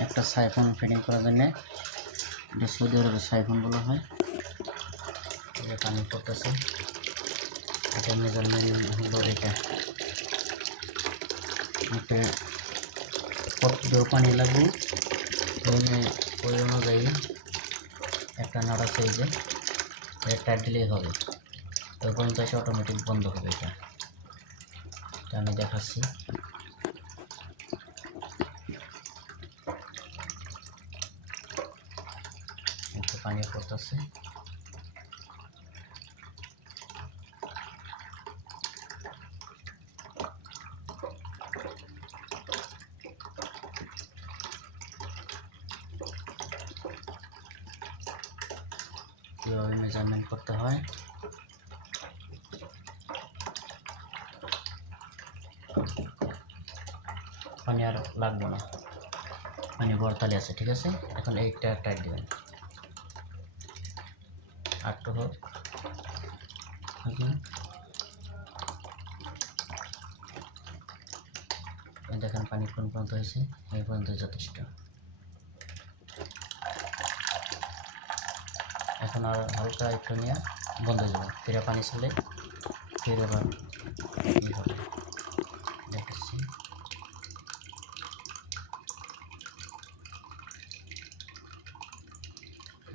একটা siphon fitting করার জন্য এটা সৌদি আরবের সাইফোন বলা হয় পানি পড়তেছে। এটা মেজারমেন্ট হলো এটা। ওকে কতটুকু পানি লাগবে। ওই ওই অনুযায়ী একটা নাড়া সাইজে একটা দিলেই হবে। ওই পর্যন্ত এসে অটোমেটিক বন্ধ হবে এটা। আমি দেখাচ্ছি একটু পানি পড়তেছে। কীভাবে মেজারমেন্ট করতে হয়। পানি আর লাগবে না। পানি বরতালি আছে, ঠিক আছে? এখন এইটা টাইট দেবেন। এই দেখেন, পানি কোন পর্যন্ত হয়েছে? এই পর্যন্ত যথেষ্ট। এখন আর হালকা একটু নিয়ে বন্ধ হয়ে যাবে। ফিরে পানি ছেলে ফিরে আবার দেখাচ্ছি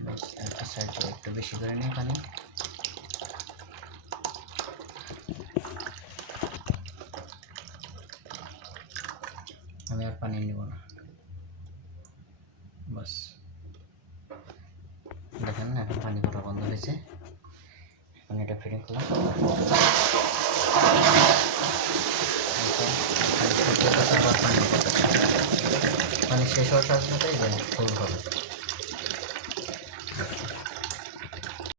ব্যাস একটা একটু বেশি করে নিয়ে পানি আমি আর পানি নিব না। বাস। দেখেন না, এখন পানি পড়া বন্ধ হয়েছে। এখন এটা ফিটিং করলাম। পানি শেষ হওয়ার সাথে সাথে ফুল হবে।